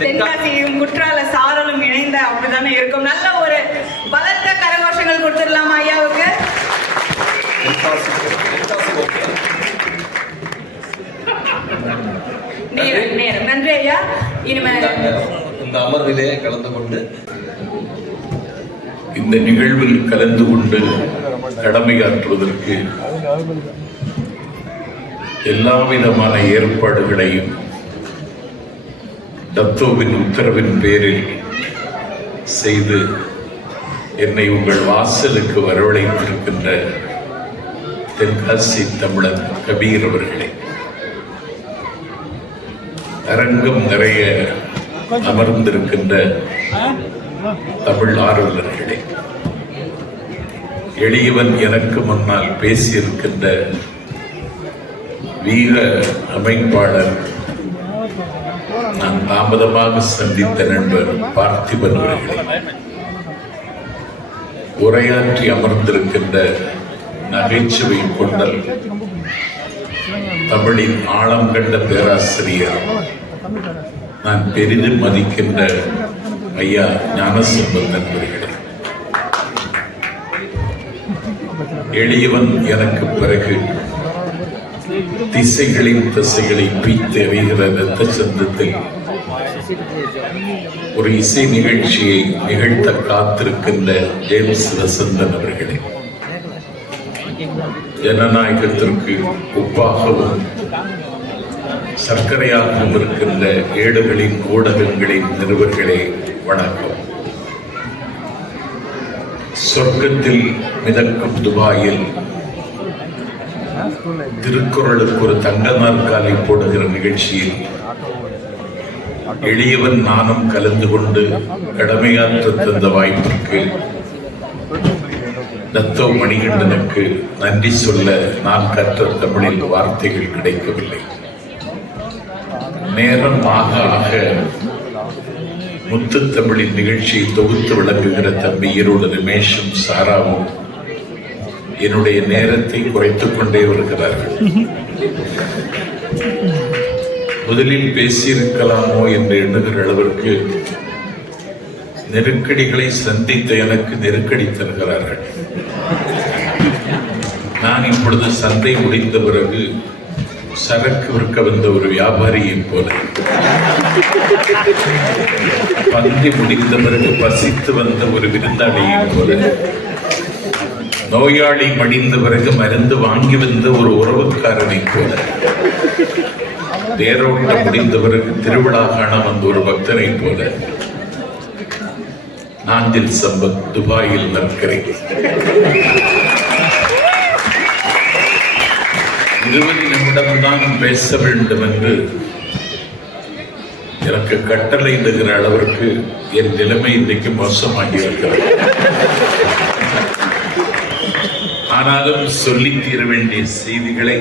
தென்காசியும் குற்றால சாரலும் இணைந்த அப்படிதானே இருக்கும். நல்ல ஒரு பலத்த கரகோஷங்கள் கொடுத்துடலாமா ஐயாவுக்கு? நன்றி ஐயா. இனிமேல் இந்த அமர்விலே கலந்து கொண்டு இந்த நிகழ்வில் கலந்து கொண்டு கடமையாற்றுவதற்கு எல்லா விதமான ஏற்பாடுகளையும் தத்தோவின் உத்தரவின் பேரில் செய்து என்னை உங்கள் வாசலுக்கு வரவழைத்திருக்கின்ற தென்காசி தமிழன் கபீர் அவர்களே, அரங்கம் நிறைய அமர்ந்திருக்கின்ற தமிழ் ஆர்வலர்களே, எளியவன் எனக்கு முன்னால் பேசியிருக்கின்ற வீர அமைப்பாளர், நான் தாமதமாக சந்தித்த நண்பர் பார்த்திபன் அவர்களே, உரையாற்றி அமர்ந்திருக்கின்ற நகைச்சுவை கொண்டல் தமிழின் ஆழம் கண்ட பேராசிரியர், நான் பெரிதும் மதிக்கின்ற ஐயா ஞானசம்பந்தன் அவர்களே, எளியவன் எனக்கு பிறகு திசைகளின் திசைகளை பீத்து எறிகிற ரத்த சந்தத்தில் ஒரு இசை நிகழ்ச்சியை நிகழ்த்த காத்திருக்கின்ற ஜேம்ஸ் வசந்தன் அவர்களே, ஜனநாயகத்திற்கு ஒப்பாகவும் சர்க்கரையாகவும் இருக்கின்ற ஏடுகளின் ஊடகங்களின் நிறுவர்களே வணக்கம். சொர்க்கத்தில் மிதக்கும் துபாயில் திருக்குறளுக்கு ஒரு தங்க நாற்காலி போடுகிற நிகழ்ச்சியில் எளியவன் நானும் கலந்து கொண்டு கடமையாற்ற தந்த வாய்ப்பிற்கு தத்தோ மணிகண்டனுக்கு நன்றி சொல்ல நான் கற்ற தமிழில் வார்த்தைகள் கிடைக்கவில்லை. நேரம் ஆக ஆக முத்து தமிழின் நிகழ்ச்சியை தொகுத்து விளங்குகிற தம்பி ஈரோடு ரமேஷும் சாராவும் என்னுடைய நேரத்தை குறைத்துக் கொண்டே வருகிறார்கள். முதலில் பேசியிருக்கலாமோ என்று எண்ணுகிற அளவிற்கு நெருக்கடிகளை சந்தித்த எனக்கு நெருக்கடி தருகிறார்கள். நான் இப்பொழுது சந்தை முடிந்த பிறகு சரக்கு விற்க வந்த ஒரு வியாபாரியை போல, பந்தி முடிந்த பிறகு பசித்து வந்த ஒரு விருந்தாளியை போல, நோயாளி மடிந்த பிறகு மருந்து வாங்கி வந்த ஒரு உறவுக்காரனை போல, தேரோட்டம் முடிந்த பிறகு திருவிழா காண வந்த ஒரு பக்தனை போல நாஞ்சில் சம்பத் துபாயில் நிற்கிறேன். 20 நிமிடம் தான் பேச வேண்டும் என்று எனக்கு கட்டளை இடுகிற அளவிற்கு என் நிலைமை இன்றைக்கு மோசமாகி இருக்கிறது. ஆனாலும் சொல்லி தீர வேண்டிய செய்திகளை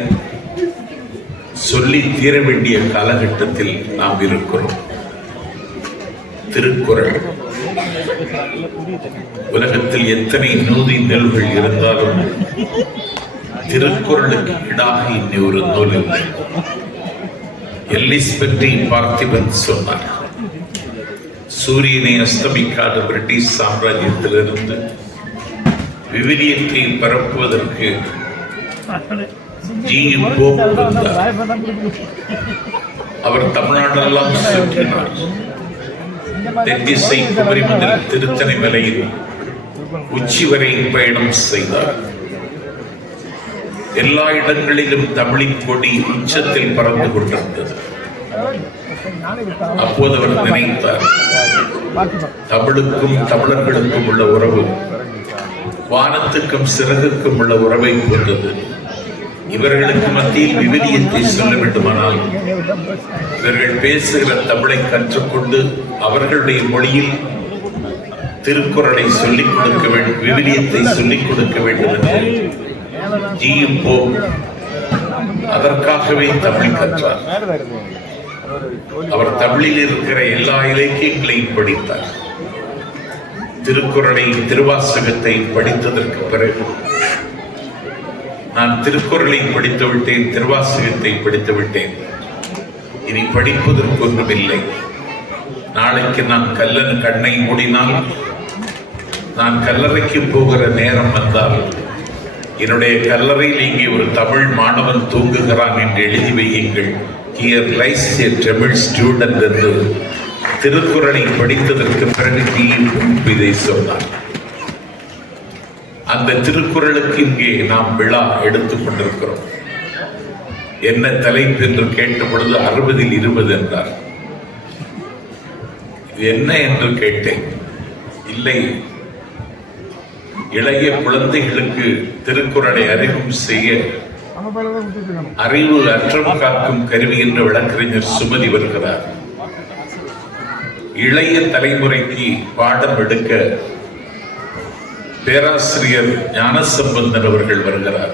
சொல்லி தீர வேண்டிய காலகட்டத்தில் நாம் இருக்கிறோம். திருக்குறள் உலகத்தில் எத்தனை நூதி நூல்கள் இருந்தாலும் திருக்குறளுக்கு ஈடாக இன்னி ஒரு நூல் இல்லை. எல்லிஸ் பற்றி பார்த்திபன் சொன்னார். சூரியனை அஸ்தமிக்காத பிரிட்டிஷ் சாம்ராஜ்யத்திலிருந்து விவிலியத்தை பரப்புவதற்கு அவர் தமிழ்நாடெல்லாம் சுற்றினார். தென்திசை குமரி முதல் திருத்தணி மலையில் உச்சி வரை பயணம் செய்தார். எல்லா இடங்களிலும் தமிழின் கொடி உச்சத்தில் பறந்து கொண்டிருந்தது. அப்போது அவர் நினைத்தார், தமிழுக்கும் தமிழர்களுக்கும் உள்ள உறவு வானத்துக்கும் சிறகுக்கும் உள்ள உறவை போன்றது. இவர்களுக்கு மத்தியில் விவிலியத்தை சொல்ல வேண்டுமானால் இவர்கள் பேசுகிற தமிழை கற்றுக்கொண்டு அவர்களுடைய மொழியில் திருக்குறளை சொல்லிக் கொடுக்க வேண்டும், விவிலியத்தை சொல்லிக் கொடுக்க வேண்டும் என்று ஜியும் போ அதற்காகவே தமிழ் கற்றார். அவர் தமிழில் இருக்கிற எல்லா இலக்கியங்களையும் படித்தார். திருக்குறளை திருவாசகத்தை படித்ததற்கு பிறகு நான் திருக்குறளை படித்து விட்டேன், திருவாசகத்தை படித்து விட்டேன், இனி படிப்பதற்கு ஒன்றுமில்லை, நாளைக்கு நான் கண்ணை மூடினால் நான் கல்லறைக்கு போகிற நேரம் வந்தால் என்னுடைய கல்லறையில் இங்கே ஒரு தமிழ் மாணவன் தூங்குகிறான் என்று எழுதி வையுங்கள். Here lies a Tamil student என்று திருக்குறளை படித்ததற்கு பிறகு இதை சொன்னார். அந்த திருக்குறளுக்கு இங்கே நாம் விழா எடுத்துக் கொண்டிருக்கிறோம். என்ன தலைப்பு என்று கேட்ட பொழுது 60 20 என்றார். என்ன என்று கேட்டேன். இல்லை, இளைய குழந்தைகளுக்கு திருக்குறளை அறிமுகம் செய்ய அறிவு அற்றம் காக்கும் கருவி என்று வழக்கறிஞர் சுமதி வருகிறார். இளைய தலைமுறைக்கு பாடம் எடுக்க பேராசிரியர் ஞானசம்பந்தன் அவர்கள் வருகிறார்.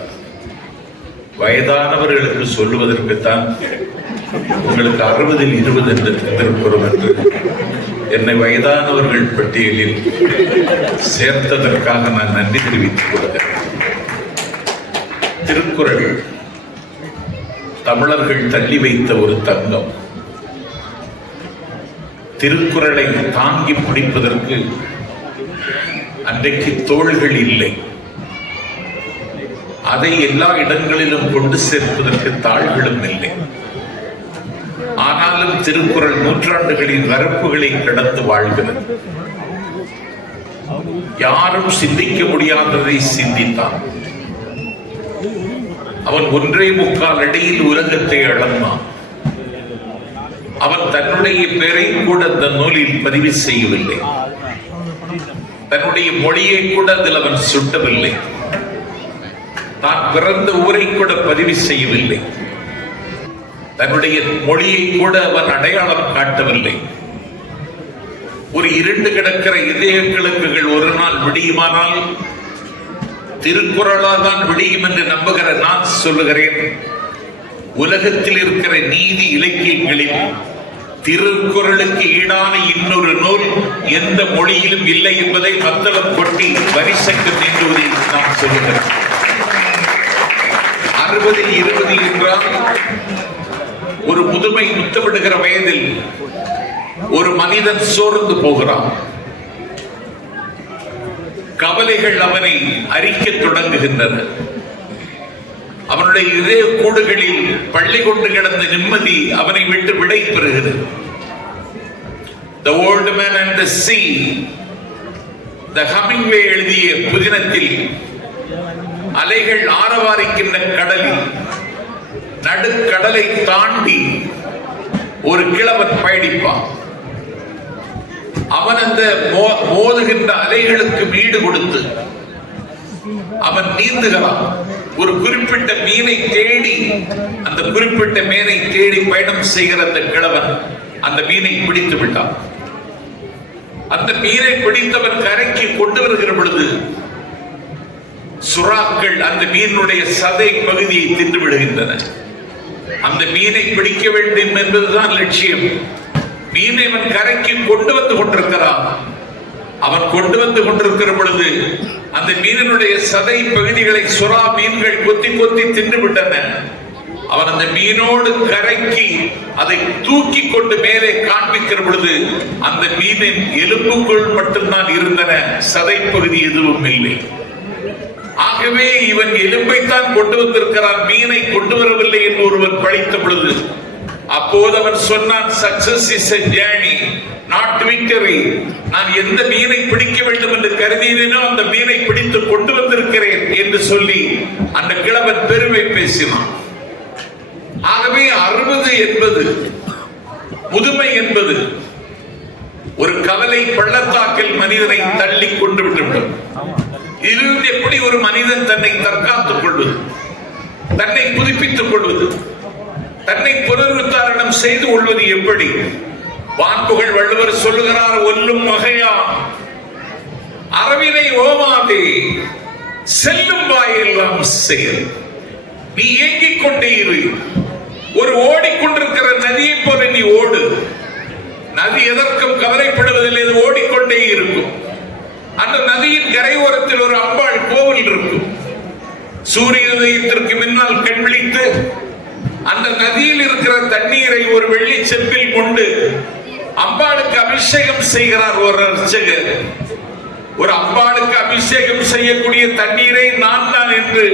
வயதானவர்களுக்கு சொல்லுவதற்குத்தான் உங்களுக்கு 60 20 என்று தந்திருக்கிறோம் என்று என்னை வயதானவர்கள் பட்டியலில் சேர்த்ததற்காக நான் நன்றி தெரிவித்துக் கொள்கிறேன். திருக்குறள் தமிழர்கள் தள்ளி வைத்த ஒரு தங்கம். திருக்குறளை தாங்கி பிடிப்பதற்கு அன்றைக்கு தோள்கள் இல்லை. அதை எல்லா இடங்களிலும் கொண்டு சேர்ப்பதற்கு தாள்களும் இல்லை. ஆனாலும் திருக்குறள் நூற்றாண்டுகளின் வரப்புகளை கடந்து வாழ்கிறது. யாரும் சிந்திக்க முடியாததை சிந்தித்தான். அவன் 1.25 அடியில் உலகத்தை அளந்தான். அவன் தன்னுடைய பெயரை கூட அந்த நூலில் பதிவு செய்யவில்லை. தன்னுடைய மொழியை கூட அதில் அவன் சுட்டவில்லை. தான் பிறந்த ஊரை கூட பதிவு செய்யவில்லை. தன்னுடைய மொழியை கூட அவன் அடையாளம் காட்டவில்லை. ஒரு இருண்டு கிடக்கிற இதயங்களுக்கு ஒரு நாள் விடியுமானால் திருக்குறளால் தான் விடியும் என்று நம்புகிற நான் சொல்லுகிறேன், உலகத்தில் இருக்கிற நீதி இலக்கியங்களில் திருக்குறளுக்கு ஈடான இன்னொரு நூல் எந்த மொழியிலும் இல்லை என்பதை மத்தளம் கொட்டி வரிசைக்கு நீண்டுவதை நான் சொல்லுகிறேன். 60 20 என்றால் ஒரு முதுமை முத்தமிடுகிற வயதில் ஒரு மனிதன் சோர்ந்து போகிறான். கவலைகள் அவனை அரிக்க தொடங்குகின்றன. அவனுடைய இதய கூடுகளில் பள்ளி கொண்டு கிடந்த நிம்மதி அவனை விட்டு விடை பெறுகிறது. The Old Man and the Sea, the Hemingway எழுதிய புதினத்தில் அலைகள் ஆரவாரிக்கின்ற கடலில் நடுக்கடலை தாண்டி ஒரு கிழவன் பயணிப்பான். அவன் அந்த மோதுகின்ற அலைகளுக்கு ஈடு கொடுத்து அவன் நீந்துகிறான். ஒரு குறிப்பிட்ட மீனை தேடி அந்த குறிப்பிட்ட மீனை தேடி பயணம் செய்கிற அந்த கிழவன் அந்த மீனை பிடித்து விட்டான். அந்த மீனை பிடித்தவன் கரைக்கு கொண்டு வருகிற பொழுது சுறாக்கள் அந்த மீனுடைய சதை பகுதியை தின்று விடுகின்றன. அந்த மீனை பிடிக்க வேண்டும் என்பதுதான் லட்சியம். மீனை அவன் கரைக்கு கொண்டு வந்து கொண்டிருக்கிறான். அவன் கொண்டு வந்து கொண்டிருக்கிற பொழுது அந்த மீனினுடைய சதை பகுதிகளை சுறா மீன்கள் கொத்தி கொத்தி தின்று விட்டன. அவன் அந்த மீனோடு கரைக்கு அதை தூக்கி கொண்டு மேலே காண்பிக்கிற பொழுது அந்த மீனின் எலும்புக்குள் மட்டும்தான் இருந்தன, சதை பகுதி எதுவும் இல்லை. ஆகவே இவன் எலும்பைத்தான் கொண்டு வந்திருக்கிறான், மீனை கொண்டு வரவில்லை என்று ஒருவன் படித்த பொழுது அப்போது அவன் சொன்னான், success is a journey, not victory. நான் எந்த மீனை பிடிக்க வேண்டும் என்று கருதினேனோ அந்த மீனை பிடித்து கொண்டு வந்திருக்கிறேன் என்று சொல்லி அந்த கிழவன் பெருமை பேசினான். ஆகவே 60 என்பது, முதுமை என்பது ஒரு கவலை பள்ளத்தாக்கில் மனிதனை தள்ளி கொண்டு விட்டுவிடும். இதிலிருந்து எப்படி ஒரு மனிதன் தன்னை தற்காத்துக் கொள்வது, தன்னை புதுப்பித்துக் கொள்வது, தன்னை புனருத்தாரணம் செய்து கொள்வது எப்படி? வான்புகழ் வள்ளுவர் சொல்லுகிறார், ஒல்லும் வகையா அரவினை ஓமாதே செல்லும் வாயெல்லாம் செயல். நீ இயங்கிக் கொண்டே இரு. ஒரு ஓடிக்கொண்டிருக்கிற நதியை போல நீ ஓடு. நதி எதற்கும் கவலைப்படுவதில்லை, இது ஓடிக்கொண்டே இருக்கும். அந்த நதியின் கரையோரத்தில் ஒரு அம்பாள் கோவில் இருக்கும். சூரிய உதயத்திற்கு முன்னால் கண் விழித்து அந்த நதியில் இருக்கிற தண்ணீரை ஒரு வெள்ளி செம்பில் கொண்டு அம்பாளுக்கு அபிஷேகம் செய்கிறார் ஒரு அர்ச்சகர். ஒரு அம்பாளுக்கு அபிஷேகம் செய்யக்கூடிய தண்ணீரை நான் தான் என்று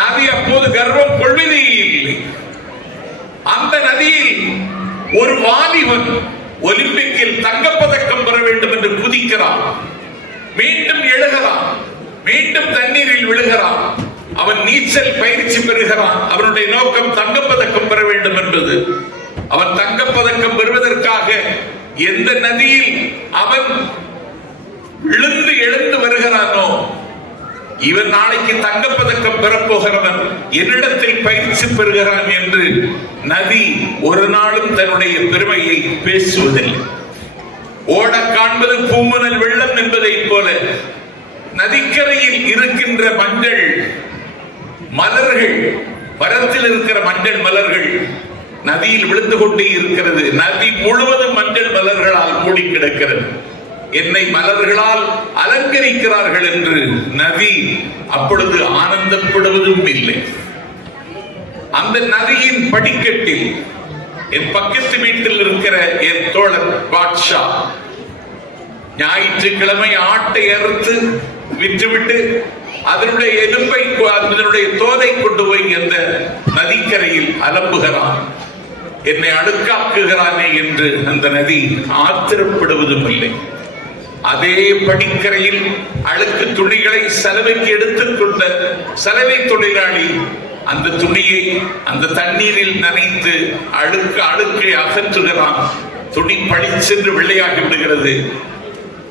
நதி அப்போது கர்வம் கொள்வதே இல்லை. அந்த நதியில் ஒரு வாலிபன் ஒலிம்பிக்கில் தங்கப்பதக்கம் பெற வேண்டும் என்று குதிக்கிறான். மீண்டும் எழுகிறான், மீண்டும் தண்ணீரில் விழுகிறான். அவன் நீச்சல் பயிற்சி பெறுகிறான். அவனுடைய நோக்கம் தங்கப்பதக்கம் பெற வேண்டும் என்பது. அவன் தங்கப்பதக்கம் பெறுவதற்காக எந்த நதியில் அவன் விழுந்து எழுந்து வருகிறானோ, இவன் நாளைக்கு தங்கப்பதக்கம் பெறப்போகிறவன் என்னிடத்தில் பயிற்சி பெறுகிறான் என்று நதி ஒரு நாளும் தன்னுடைய பெருமையை பேசுவதில்லை. ஓட காண்பது பூமணல் வெள்ளம் என்பதை போல நதிக்கரையில் இருக்கின்ற மஞ்சள் மலர்கள், மரத்தில் இருக்கிற மஞ்சள் மலர்கள் நதியில் விழுந்து கொண்டே இருக்கிறது. நதி முழுவதும் மஞ்சள் மலர்களால் மூடி கிடக்கிறது. என்னை மலர்களால் அலங்கரிக்கிறார்கள் என்று நதி அப்பொழுது ஆனந்தப்படுவதும் இல்லை. அந்த நதியின் படிக்கட்டில் என் பக்கத்து வீட்டில் இருக்கிற என் தோழர் பாட்ஷா ஞாயிற்றுக்கிழமை ஆட்டை அறுத்து விற்றுவிட்டு அதனுடைய எலும்பை, அதனுடைய தோலை கொண்டு போய் அந்த நதிக்கரையில் அலம்புகிறான். என்னை அழுக்காக்குகிறானே என்று அந்த நதி ஆத்திரப்படுவதும் இல்லை. அதே படிக்கரையில் அழுக்கு துணிகளை சலவைக்கு எடுத்துக்கொண்ட சலவை தொழிலாளி அந்த துணியை அந்த தண்ணீரில் நனைத்து அழுக்கை அகற்றுகிறான். துணி பளிச்சென்று வெள்ளையாகி விடுகிறது.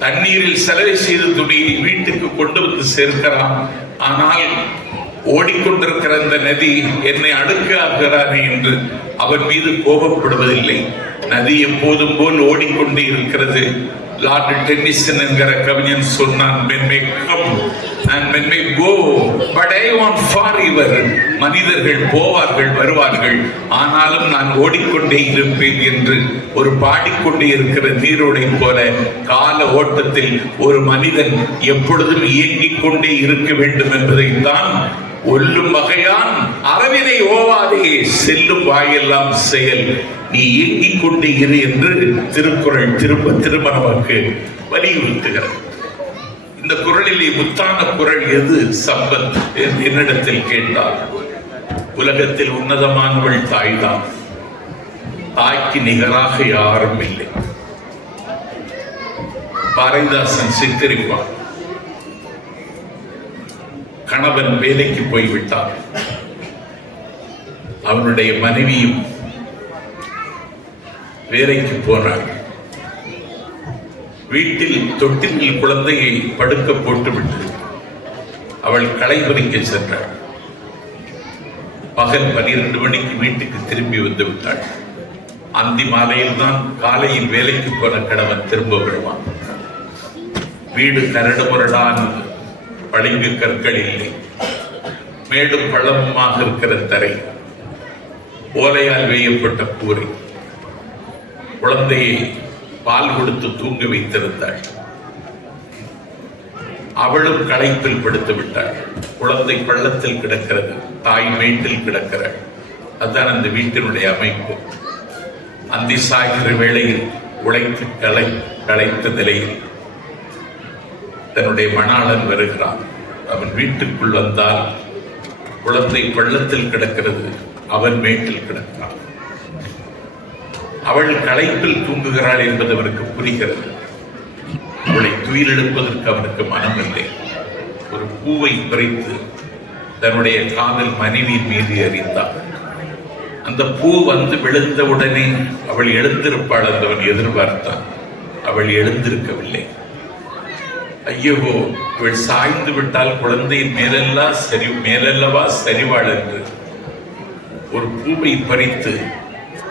தண்ணீரில் சலவை செய்த துணியை வீட்டுக்கு கொண்டு வந்து சேர்க்கிறான். ஆனால் ஓடிக்கொண்டிருக்கிற அந்த நதி என்னை அழுக்காக்குகிறானே என்று அவன் மீது கோபப்படுவதில்லை. நதி எப்போதும் போல் ஓடிக்கொண்டே இருக்கிறது. லார்ட் டென்னிசன் என்கிற கவிஞன் சொன்னான், "Men may come and men may go, but I want forever." மனிதர்கள் போவார்கள் வருவார்கள், ஆனாலும் நான் ஓடிக்கொண்டே இருப்பேன் என்று ஒரு பாடிக்கொண்டே இருக்கிற நீரோடை போல கால ஓட்டத்தில் ஒரு மனிதன் எப்பொழுதும் இயங்கிக் கொண்டே இருக்க வேண்டும் என்பதைத்தான் ஒல்லும் வகையான் அரவினை ஓவாதே செல்லும் வாயெல்லாம் செயல், நீ இயங்கிக் கொண்டே இரு என்று திருக்குறள் திரும்ப திரும்ப நமக்கு வலியுறுத்துகிறது. இந்த குறளிலே முத்தான குறள் எது சம்பத் என்று என்னிடத்தில் கேட்டார். உலகத்தில் உன்னதமானவள் தாய்தான். தாய்க்கு நிகராக யாரும் இல்லை. பாரதிதாசன் சித்தரிப்பான். கணவன் வேலைக்கு போய்விட்டார். அவனுடைய மனைவியும் வேலைக்கு போனாள். வீட்டில் தொட்டிலில் குழந்தையை படுக்க போட்டுவிட்டு அவள் களை பறிக்க சென்றாள். பகல் 12 மணிக்கு வீட்டுக்கு திரும்பி வந்து விட்டாள். அந்தி மாலையில் தான் காலையில் வேலைக்கு போன கணவன் திரும்ப விடுவான். வீடு கரடு முரடான பளிங்கு கற்கள் இல்லை. மேடும் பள்ளமுமாக இருக்கிற தரை, ஓலையால் வேயப்பட்ட கூரை. குழந்தையை பால் கொடுத்து தூங்க வைத்திருந்தாள். அவளும் களைப்பில் படுத்து விட்டாள். குழந்தை பள்ளத்தில் கிடக்கிறது, தாய் மேட்டில் கிடக்கிறாள். அதுதான் அந்த வீட்டினுடைய அமைப்பு. அந்தி சாகிற வேளையில் உழைத்து களைத்த நிலையில் தன்னுடைய மணாளன் வருகிறான். அவன் வீட்டுக்குள் வந்தால் குழந்தை பள்ளத்தில் கிடக்கிறது, அவன் மேட்டில் கிடக்கிறான். அவள் களைப்பில் தூங்குகிறாள் என்பது அவனுக்கு புரிகிறது. அவளை துயிலெழுப்பதற்கு அவனுக்கு மனமில்லை. ஒரு பூவை பறித்து தன்னுடைய காதல் மனைவியின் மீது எறிந்தாள். அந்த பூ வந்து விழுந்தவுடனே அவள் எழுந்திருப்பாள் என்று அவன் எதிர்பார்த்தான். அவள் எழுந்திருக்கவில்லை. ஐயோ, இவள் சாய்ந்து விட்டால் குழந்தையின் மேலல்லவா சரிவாள் என்று ஒரு பூவை பறித்து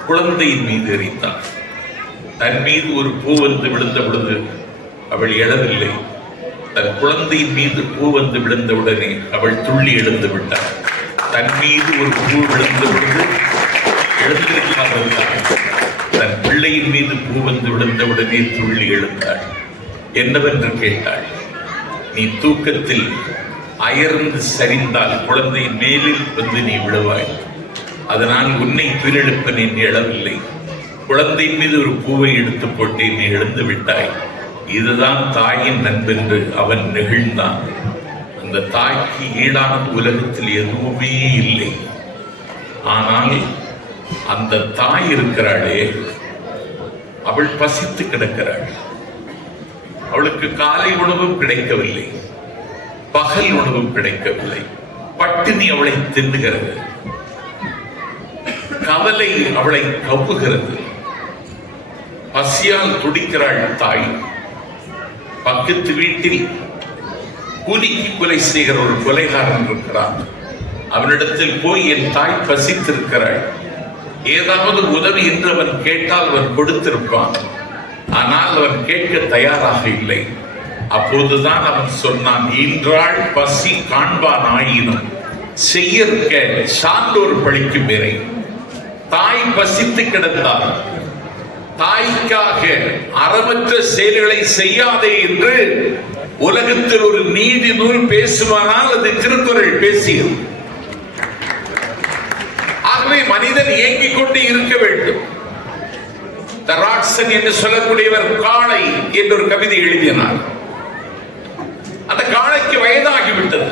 குழந்தையின் மீது எறிந்தான். தன் மீது ஒரு பூ வந்து விழுந்த பொழுது அவள் எழவில்லை. தன் குழந்தையின் மீது பூ வந்து விழுந்தவுடனே அவள் துள்ளி எழுந்து விட்டாள். தன் மீது ஒரு பூ விழுந்த பொழுது எழுந்திருக்காமல் தன் பிள்ளையின் மீது பூ வந்து விழுந்தவுடனே துள்ளி எழுந்தாள். என்னவென்று கேட்டாள். நீ தூக்கத்தில் அயர்ந்து சரிந்தால் குழந்தையின் மேலில் வந்து நீ விழுவாய். அதனால் உன்னை துயிலெழுப்ப நீ எழவில்லை. குழந்தையின் மீது ஒரு பூவை எடுத்து போட்டு நீ எழுந்து விட்டாய், இதுதான் தாயின் நண்பென்று அவன் நெகிழ்ந்தான். அந்த தாய்க்கு ஈடான உலகத்தில் எதுவுமே இல்லை. ஆனால் அந்த தாய் இருக்கிறாளே, அவள் பசித்து கிடக்கிறாள். அவளுக்கு காலை உணவும் கிடைக்கவில்லை, பகல் உணவும் கிடைக்கவில்லை. பட்டினி அவளை தின்னுகிறது, கவலை அவளை கவ்வுகிறது. பசியால் துடிக்கிறாள் தாய். பக்கத்து வீட்டில் கூலிக்கு கொலை செய்கிற ஒரு கொலைகாரன் இருக்கிறான். அவனிடத்தில் போய் என் தாய் பசித்திருக்கிறாள், ஏதாவது உதவி என்று அவன் கேட்டால் அவன் கொடுத்திருப்பான். ஆனால் அவன் கேட்க தயாராக இல்லை. அப்போதுதான் அவன் சொன்னான், ஈன்றாள் பசி காண்பான் ஆயினும் செய்யற்க சான்றோர் பழிக்கும் வேறை. தாய் பசித்து கிடந்தார். தாய்க்காக அறமற்ற செயல்களை செய்யாதே என்று உலகத்தில் ஒரு நீதி நூல் பேசுவானால் அது திருக்குறள் பேசியது. ஆகவே மனிதன் இயங்கிக் கொண்டு இருக்க வேண்டும். தராட்சன் என்று சொல்லக்கூடியவர் காளை என்று ஒரு கவிதை எழுதினார். அந்த காளைக்கு வயதாகிவிட்டது.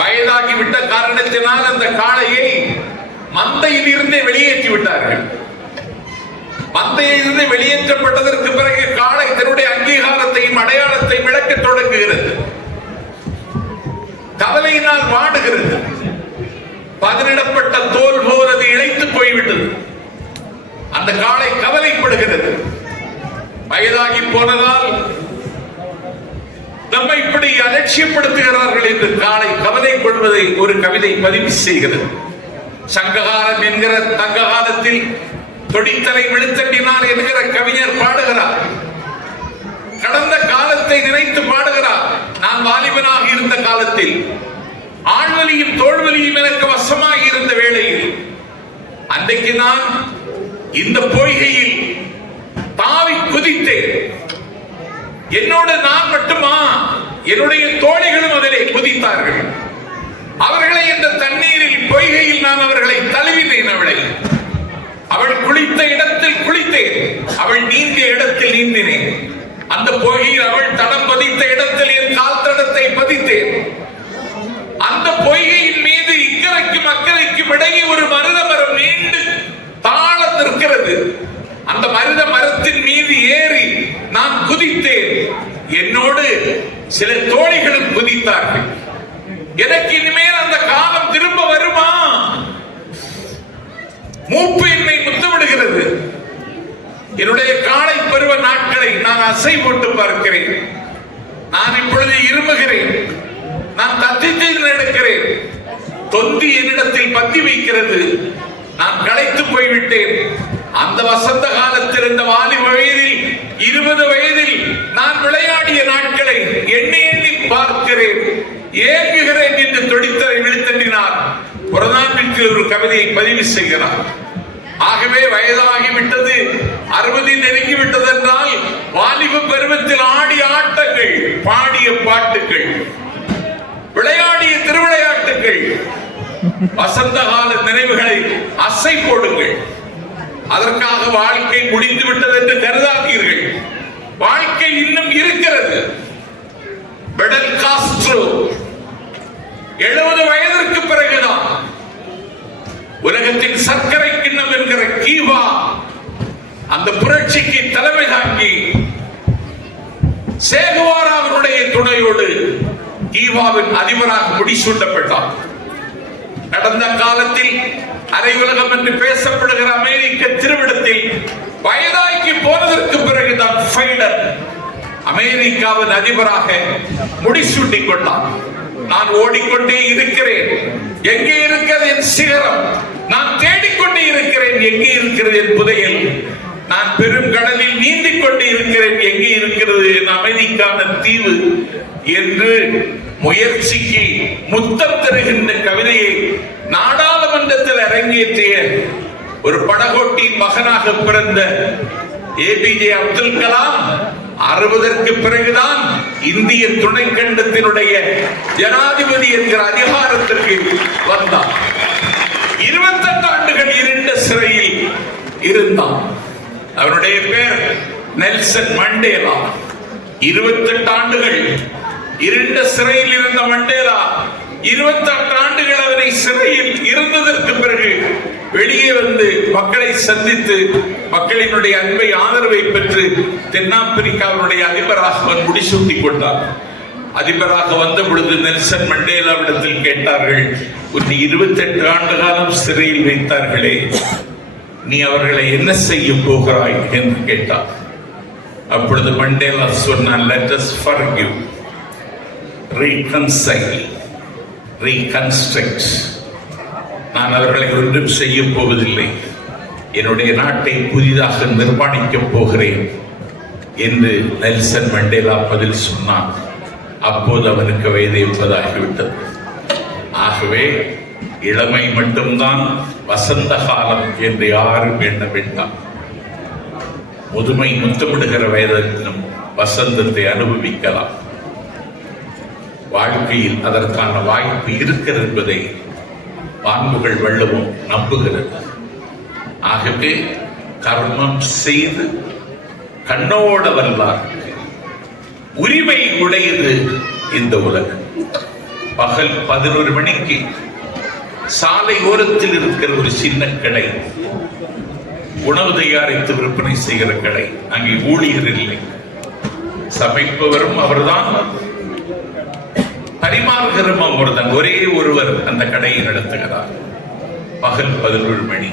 வயதாகிவிட்ட காரணத்தினால் அந்த காளையை மந்தையில் இருந்தே வெளியேற்றி விட்டார்கள். மந்தையிலிருந்து வெளியேற்றப்பட்டதற்கு பிறகு காளை தன்னுடைய அங்கீகாரத்தையும் அடையாளத்தையும் விளக்க தொடங்குகிறது. கவலையினால் வாடுகிறது. பதனிடப்பட்ட தோல் போல் அது இழைத்து போய்விட்டது. அந்த காளை கவலைப்படுகிறது. வயதாகி போனதால் நம்மை இப்படி அலட்சியப்படுத்துகிறார்கள் என்று காளை கவலைப்படுவதை ஒரு கவிதை பதிவு செய்கிறது. சங்ககாலம் என்கிற தங்க காலத்தில் தொடித்தலை விழுத்தட்டினார் என்கிற கவிஞர் பாடுகிறார். கடந்த காலத்தை நினைத்து பாடுகிறார். நான் வாலிபனாக இருந்த காலத்தில் ஆழ்வலியும் தோல்வலியும் எனக்கு வசமாக இருந்த வேளையில் அன்றைக்கு நான் இந்த பொய்கையில் தாவி குதித்தேன். என்னோடு நான் மட்டுமா, என்னுடைய தோழிகளும் அதிலே குதித்தார்கள். அவர்களை இந்த தண்ணீரில் பொய்கையில் நான் அவர்களை தழுவினேன். அவள் குளித்த இடத்தில் குளித்தேன், அவள் நீந்திய இடத்தில் நீந்தினேன். அந்த பொய்கையில் அவள் தடம் பதித்த இடத்தில் என் கால் தடத்தை பதித்தேன். அந்த பொய்கையின் மீது இக்கரைக்கும் அக்கறைக்கும் இடையே ஒரு மருத மரம் நீண்டு தாழ நிற்கிறது. அந்த மருத மரத்தின் மீது ஏறி நான் குதித்தேன். என்னோடு சில தோழிகளும் குதித்தார்கள். எனக்கு இனிமேல் அந்த காலம் திரும்ப வருமா? மூப்பு என்னை முத்தமிடுகிறது. என்னுடைய காலை பருவ நாட்களை நான் அசை போட்டு பார்க்கிறேன். நான் இப்பொழுது இருமுகிறேன். நான் தத்தித்து நடக்கிறேன். தொந்தி என்னிடத்தில் பத்தி வைக்கிறது. நான் களைத்து போய்விட்டேன். அந்த வசந்த காலத்தில் இந்த வாலிப வயதில் 20 வயதில் நான் விளையாடிய நாட்களை எண்ணி எண்ணி பார்க்கிறேன், ஏங்குகிறேன் என்று தொடித்தலை விழுத்தண்டினார். புறநானூற்றில் ஒரு கவிதையை பதிவு செய்கிறார். ஆகவே வயதாகிவிட்டது, 60 நெருங்கிவிட்டது என்றால் வாலிப பருவத்தில் ஆடிய ஆட்டங்கள், பாடிய பாட்டுகள், விளையாடிய திருவிளையாட்டுகள், வசந்த கால நினைவுகளை அசை போடுங்கள். அதற்காக வாழ்க்கை முடிந்து விட்டது என்று கருதாதீர்கள். வாழ்க்கை இன்னும் இருக்கிறது. பெடல் காஸ்ட்ரோ 70 வயதிற்கு பிறகுதான் உலகத்தின் சர்க்கரை கிண்ணம் என்கிற கீவா அந்த புரட்சிக்கு தலைமை தாங்கி சேகுவாராவினுடைய துணையோடு கீவாவின் அதிபராக முடிசூட்டப்பட்டார். கடந்த காலத்தில் அரை உலகம் என்று பேசப்படுகிற அமெரிக்க திருவிடத்தில் வயதாக்கி போனதற்கு பிறகுதான் ஃபைடர் அமெரிக்காவின் அதிபராக முடிசூட்டிக் கொண்டார். நான் ஓடிக்கொண்டே இருக்கிறேன், எங்கே இருக்கிறது என் சிகரம்? நான் தேடிக்கொண்டே இருக்கிறேன், எங்கே இருக்கிறது என் புதையல்? நான் பெரும் கடலில் நீந்திக் கொண்டே இருக்கிறேன், எங்கே இருக்கிறது என் அமைதிக்கான தீவு? என்று முயற்சிக்கு முத்தம் தருகின்ற கவிதையை நாடாளுமன்றத்தில் அரங்கேற்றிய ஒரு படகோட்டியின் மகனாக பிறந்த ஏபிஜே அப்துல் கலாம் 60ற்கு பிறகுதான் இந்திய துணைக்கண்டத்தினுடைய ஜனாதிபதி என்கிற அதிகாரத்திற்கு வந்தார். 28 ஆண்டுகள் இருண்ட சிறையில் இருந்தார். அவருடைய பேர் நெல்சன் மண்டேலா. 28 ஆண்டுகள் இருண்ட சிறையில் இருந்த மண்டேலா 28 ஆண்டுகள் அவரை சிறையில் இருந்ததற்கு பிறகு வெளியே வந்து மக்களை சந்தித்து மக்களினுடைய அன்பை ஆதரவை பெற்று தென்னாப்பிரிக்காவுடைய அதிபராக முடிசூட்டி கொண்டார். அதிபராக வந்த பொழுது நெல்சன் மண்டேலாவிடத்தில் கேட்டார்கள், உன்னை 28 ஆண்டு காலம் சிறையில் வைத்தார்களே, நீ அவர்களை என்ன செய்ய போகிறாய் என்று கேட்டார். அப்பொழுது மண்டேலா சொன்னார், let us forgive, reconcile, reconstruct. நான் அவர்களை ஒன்றும் செய்ய போவதில்லை, என்னுடைய நாட்டை புதிதாக நிர்மாணிக்கப் போகிறேன் என்று நெல்சன் மண்டேலா பதில் சொன்னான். அப்போது அவனுக்கு வயது 80 ஆகிவிட்டது. ஆகவே இளமை மட்டும்தான் வசந்த காலம் என்று யாரும் எண்ண வேண்டாம். முதுமை முத்தமிடுகிற வயதிலும் வசந்தத்தை அனுபவிக்கலாம். வாழ்க்கையில் அதற்கான வாய்ப்பு இருக்கிறது என்பதை பாம்புகள் வள்ளுவம் நம்புகிறது. ஆகவே கர்மம் செய்து கண்ணோட வல்லார் உரிமை உடையது இந்த உலகம். பகல் 11 மணிக்கு சாலை ஓரத்தில் இருக்கிற ஒரு சின்ன கடை, உணவு தயாரித்து விற்பனை செய்கிற கடை. அங்கே ஊழியர் இல்லை, சமைப்பவரும் அவர்தான், பரிமாறுகிறோம் அவர்தான். ஒரே ஒருவர் அந்த கடையை நடத்துகிறார். பகல் 11 மணி.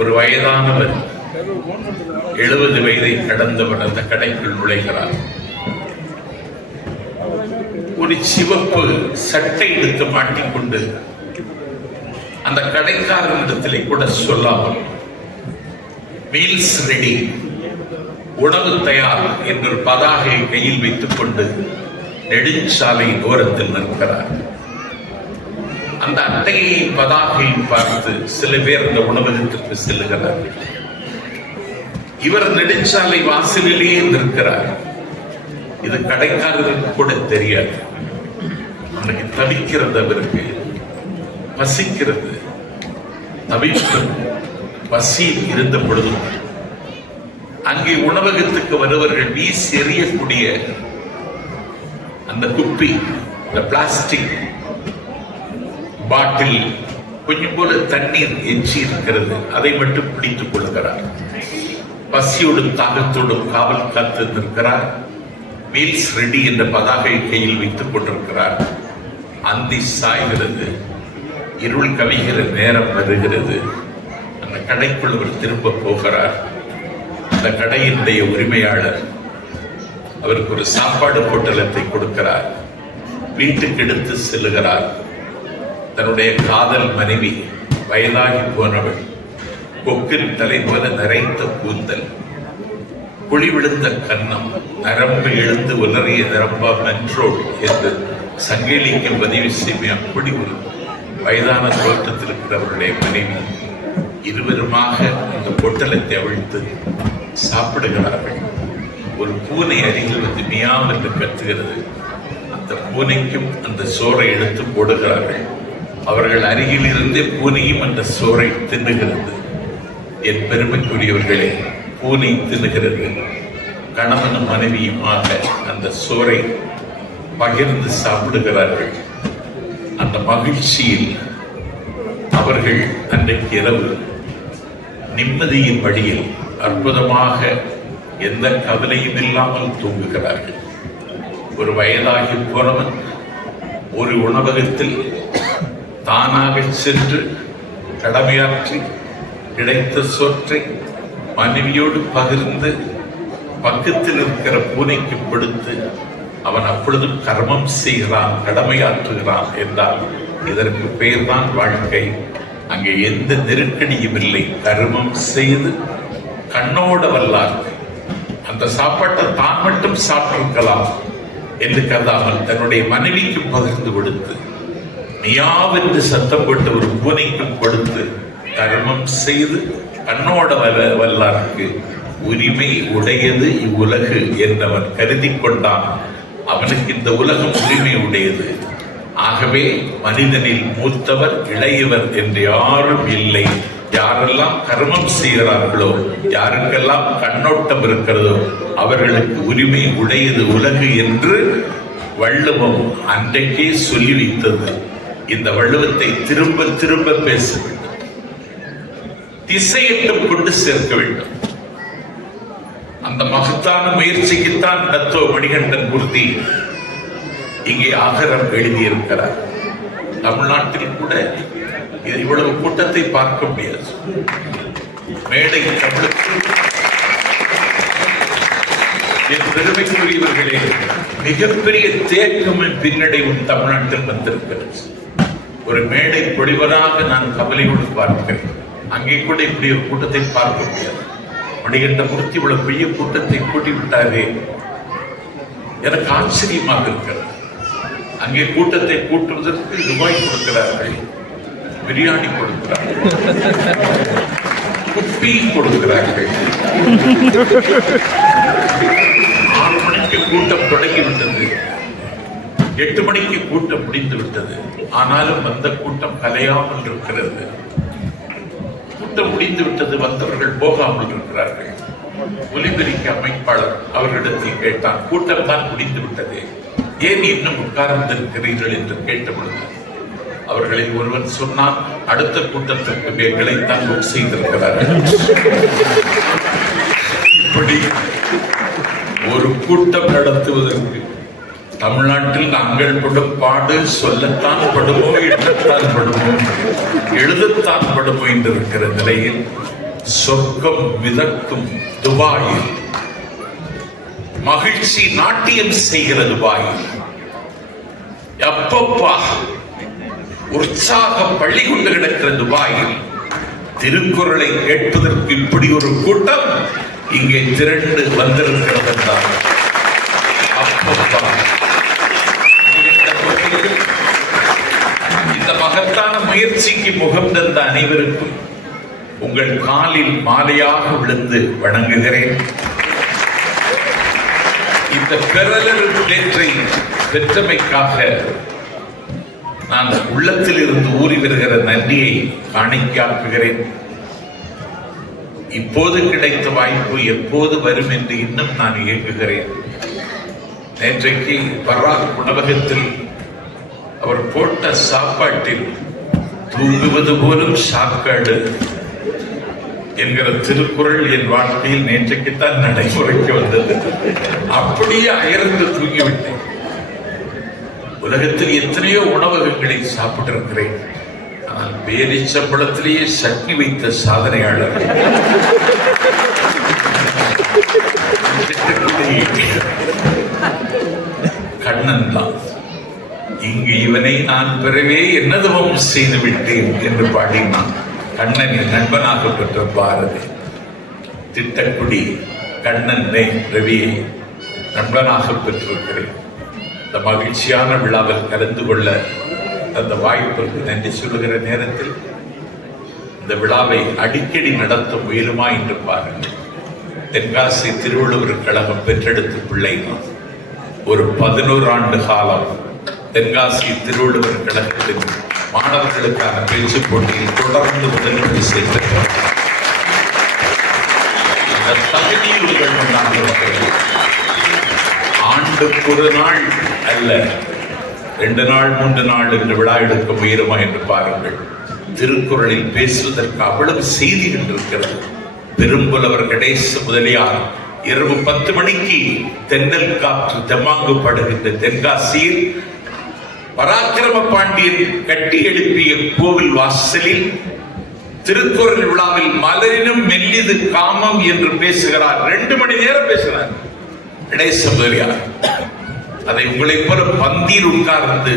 ஒரு வயதானவர், 70 வயதை கடந்தவர் அந்த கடைக்குள் நுழைகிறார். ஒரு சிவப்பு சட்டை எடுத்து மாட்டிக்கொண்டு அந்த கடைக்காரனிடத்திலே கூட சொல்லாமல், மீல்ஸ் ரெடி, உணவு தயார் என்ற பதாகையை கையில் வைத்துக் கொண்டு நெடுஞ்சாலை ஓரத்தில் நிற்கிறார். அந்த அட்டையை பதாகையை பார்த்து சில பேர் அந்த உணவகத்திற்கு செல்லுகிறார்கள். இவர் நெடுஞ்சாலை வாசலிலேயே நிற்கிறார். இது கடைக்காரருக்கு கூட தெரியாது. அவனுக்கு தவிக்கிறது, அவருக்கு பசிக்கிறது, தவிப்பு பசி இருந்த பொழுதும் அங்கே உணவகத்துக்கு வருவர்கள் வீசி எறியக்கூடிய அந்த குப்பி, அந்த பிளாஸ்டிக் பாட்டில் கொஞ்சம் போல தண்ணீர் எஞ்சி இருக்கிறது, அதை மட்டும் பிடித்துக் கொள்கிறார். பசியோடும் தாகத்தோடும் காவல் காத்து நிற்கிறார். மீல்ஸ் ரெடி என்ற பதாகை கையில் வைத்துக் கொண்டிருக்கிறார். அந்தி சாய்கிறது, இருள் கவிகிற நேரம் வருகிறது. அந்த கடைக்குள் அவர் திரும்ப போகிறார். அந்த கடையினுடைய உரிமையாளர் அவருக்கு ஒரு சாப்பாடு பொட்டலத்தை கொடுக்கிறார். வீட்டுக்கு எடுத்து செல்லுகிறார். தன்னுடைய காதல் மனைவி, வயதாகி போனவள், கொக்கில் தலை போல நிறைந்த கூந்தல், குழி விழுந்த கன்னம், நரம்பு எழுந்து உலறிய நரம்பா மென்ட்ரோல் என்று சங்கிலிக்கு பதிவு செய்ய அப்படி ஒரு வயதான தோட்டத்தில் இருக்கிறவருடைய மனைவி. இருவருமாக அந்த பொட்டலத்தை அவிழ்த்து சாப்பிடுகிறார்கள். ஒரு பூனை அருகில் வந்து மியாவ் என்று கத்துகிறது. அந்த பூனைக்கும் அந்த சோறை எடுத்து போடுகிறார்கள். அவர்கள் அருகில் இருந்து பூனையும் அந்த சோறை தின்னுகிறது. என் பெருமைக்குரியவர்களே, பூனை தின்னுகிறது. கணவனும் மனைவியுமாக அந்த சோறை பகிர்ந்து சாப்பிடுகிறார்கள். அந்த மகிழ்ச்சியில் அவர்கள் அன்றைக்கு இரவு நிம்மதியின் வழியில் அற்புதமாக எந்த கவலையும் இல்லாமல் தூங்குகிறார்கள். ஒரு வயதாகி போனவன் ஒரு உணவகத்தில் தானாக சென்று கடமையாற்றி கிடைத்த சொற்றை மனைவியோடு பகிர்ந்து பக்கத்தில் இருக்கிற பூனைக்கு கொடுத்து அவன் அப்பொழுதும் கர்மம் செய்கிறான், கடமையாற்றுகிறான் என்றால் இதற்கு பெயர்தான் வாழ்க்கை. அங்கே எந்த நெருக்கடியும் இல்லை. கர்மம் செய்து கண்ணோட வல்லார் அந்த சாப்பாட்டை தான் மட்டும் சாப்பிட்டிருக்கலாம் என்று கருதாமல் தன்னுடைய மனைவிக்கு பகிர்ந்து கொடுத்து, மியாவென்று சத்தம் போட்டு ஒரு பூனைக்கும் கொடுத்து, கர்மம் செய்து கண்ணோட வல்லாருக்கு உரிமை உடையது இவ்வுலகு என்றவன் கருதி கொண்டான். அவனுக்கு இந்த உலகம் உரிமை உடையது. ஆகவே மனிதனில் மூத்தவர் இளையவர் என்று யாரும் இல்லை. யாரெல்லாம் கர்மம் செய்கிறார்களோ, யாருக்கெல்லாம் கண்ணோட்டம் இருக்கிறதோ அவர்களுக்கு உரிமை உடையது உலகு என்று வள்ளுவம் அன்றைக்கே சொல்லி வைத்தது. இந்த வள்ளுவத்தை திரும்ப திரும்ப பேச வேண்டும், திசையிட்டும் கொண்டு சேர்க்க வேண்டும். அந்த மகத்தான முயற்சிக்குத்தான் தத்துவ மணிகண்டன் மூர்த்தி இங்கே ஆகரம் எழுதியிருக்கிறார். தமிழ்நாட்டில் கூட இவ்வளவு கூட்டத்தை பார்க்க முடியாது. மேடை தமிழுக்கு என் பெருமைக்குரியவர்களே, மிகப்பெரிய தேக்கமும் பின்னடைவும் தமிழ்நாட்டில் வந்திருக்கிறது. ஒரு மேடை பொழிவராக நான் கவலையோடு பார்க்கிறேன். அங்கே கூட இப்படி ஒரு கூட்டத்தை பார்க்க முடியாது. மணிகண்ட மூர்த்தி இவ்வளவு பெரிய கூட்டத்தை கூட்டி விட்டாரே, எனக்கு ஆச்சரியமாக இருக்கிறது. அங்கே கூட்டத்தை கூட்டுவதற்கு ரூபாய் கொடுக்கிறார்கள், பிரியாணி கொடுக்கிறார்கள், குப்பி கொடுக்கிறார்கள். 6 மணிக்கு கூட்டம் தொடங்கிவிட்டது, 8 மணிக்கு கூட்டம் முடிந்து விட்டது. ஆனாலும் அந்த கூட்டம் கலையாமல் இருக்கிறது. கூட்டம் முடிந்து விட்டது, வந்தவர்கள் போகாமல் இருக்கிறார்கள். ஒலிபெருக்கி அமைப்பாளர் அவர்களிடத்தில் கேட்டான், கூட்டம் தான் முடிந்து விட்டது, ஏன் இன்னும் உட்கார்ந்திருக்கிறீர்கள் என்று கேட்டபொழுது அவர்களில் ஒருவன் சொன்னான், அடுத்த கூட்டத்திற்கு எங்களை தான் புக் செய்திருக்கிறார்கள். இப்படி ஒரு கூட்டம் நடத்துவதற்கு தமிழ்நாட்டில் நாங்கள் படும் பாடு சொல்லத்தான் படுமோ, எண்ணத்தான் படுமோ, எழுதத்தான் படுமோ என்றிருக்கிற நிலையில் சொர்க்கம் மிதக்கும் துபாயில், மகிழ்ச்சி நாட்டியம் செய்கிற துபாயில், அப்பப்பா உற்சாகம் பள்ளி கொண்டு கிடக்கிற துபாயில் திருக்குறளை கேட்பதற்கு இப்படி ஒரு கூட்டம் இங்கே திரண்டு வந்திருக்கிறது என்றால் அப்பப்பா, இந்த மகத்தான முயற்சிக்கு முகம் தந்த அனைவருக்கும் உங்கள் காலில் மாலையாக விழுந்து வணங்குகிறேன். இந்த பெறலர் பேற்றை பெற்றமைக்காக நான் உள்ளத்தில் இருந்து ஊறி வருகிற நன்றியை காணிக்காக்குகிறேன். இப்போது கிடைத்த வாய்ப்பு எப்போது வரும் என்று இன்னும் நான் இயங்குகிறேன். நேற்றைக்கு பராக் உணவகத்தில் அவர் போட்ட சாப்பாட்டில் தூங்குவது போலும் சாக்காடு என்கிற திருக்குறள் என் வாழ்க்கையில் நேற்றைக்குத்தான் நடைமுறைக்கு வந்தது. அப்படியே அயர்ந்து தூங்கிவிட்டேன். உலகத்தில் எத்தனையோ உணவகங்களை சாப்பிட்டிருக்கிறேன், ஆனால் பேரிச்சம்பளத்திலேயே சட்னி வைத்த சாதனையாளர் கண்ணன் தான். இங்கு இவனை நான் பிறவே என்னதுவம் செய்து விட்டேன் என்று பாடினான். கண்ணனின் நண்பனாக பெற்ற பாரதி திட்டக்குடி கண்ணன் ரவியை நண்பனாக பெற்றிருக்கிறேன். இந்த மகிழ்ச்சியான விழாவில் கலந்து கொள்ள அந்த வாய்ப்பிற்கு நன்றி சொல்லுகிற நேரத்தில் இந்த விழாவை அடிக்கடி நடத்த முயலுமா என்று பாருங்கள். தென்காசி திருவள்ளுவர் கழகம் பெற்றெடுத்த பிள்ளை தான். ஒரு 11 ஆண்டு காலம் தென்காசி திருவள்ளுவர் கழகத்தின் மாணவர்களுக்கான பேச்சு போட்டியில் தொடர்ந்து முதலீடு செய்திருக்கிறார். அந்த தகுதியுடன் ஆண்டுக்கு ஒரு நாள் அல்ல, 2 நாள் 3 நாள் என்று விழா எடுக்க முயலுமா என்று பாருங்கள். திருக்குறளில் பேசுவதற்கு அவ்வளவு செய்திகள் இருக்கிறது. பெரும்புலவர் கணேச முதலியார் இரவு 10 மணிக்கு தென்னல் காற்று தெம்மாங்கு படுகின்ற தென்காசியில் பராக்கிரம பாண்டியன் கட்டி எழுப்பிய கோவில் வாசலில் திருக்குறள் விழாவில் மலரினும் மெல்லிது காமம் என்று பேசுகிறார். 2 மணி நேரம் பேசுகிறார் கணேச முதலியார். அதை உங்களைப் போல பந்தியில் உட்கார்ந்து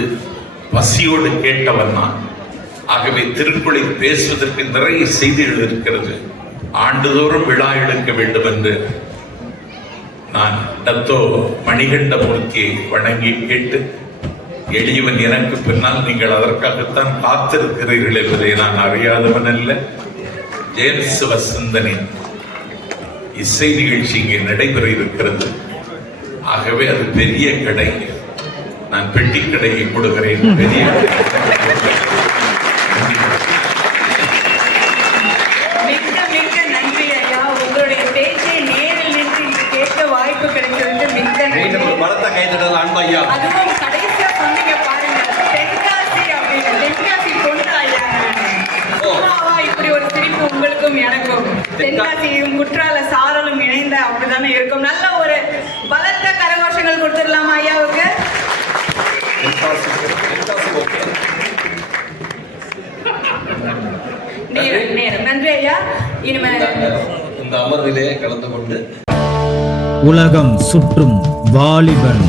பசியோடு கேட்டவன் நான். ஆகவே திருக்குறளை பேசுவதற்கு நிறைய செய்திகள் இருக்கிறது. ஆண்டுதோறும் விழா எடுக்க வேண்டும் என்று நான் டத்தோ மணிகண்ட மூர்த்தியை வணங்கி கேட்டு, எளியவன் எனக்கு பின்னால் நீங்கள் அதற்காகத்தான் காத்திருக்கிறீர்கள் என்பதை நான் அறியாதவன் அல்ல. ஜேம்ஸ் வசந்தனின் இசை நிகழ்ச்சி இங்கே நடைபெற இருக்கிறது. ஆகவே அது பெரிய கடை. நான் பெட்டி கடையை கொடுக்கிறேன். பெரிய அவருக்கும் எனக்கும் தென்காசியும் குற்றால சாரலும் இணைந்த அப்படிதானே இருக்கும். நல்ல ஒரு பலத்த கரகோஷங்கள் கொடுத்துடலாமா ஐயாவுக்கு? நேரம் நன்றி ஐயா. இனிமே இந்த அமர்விலே கலந்து கொண்டு உலகம் சுற்றும் வாலிபன்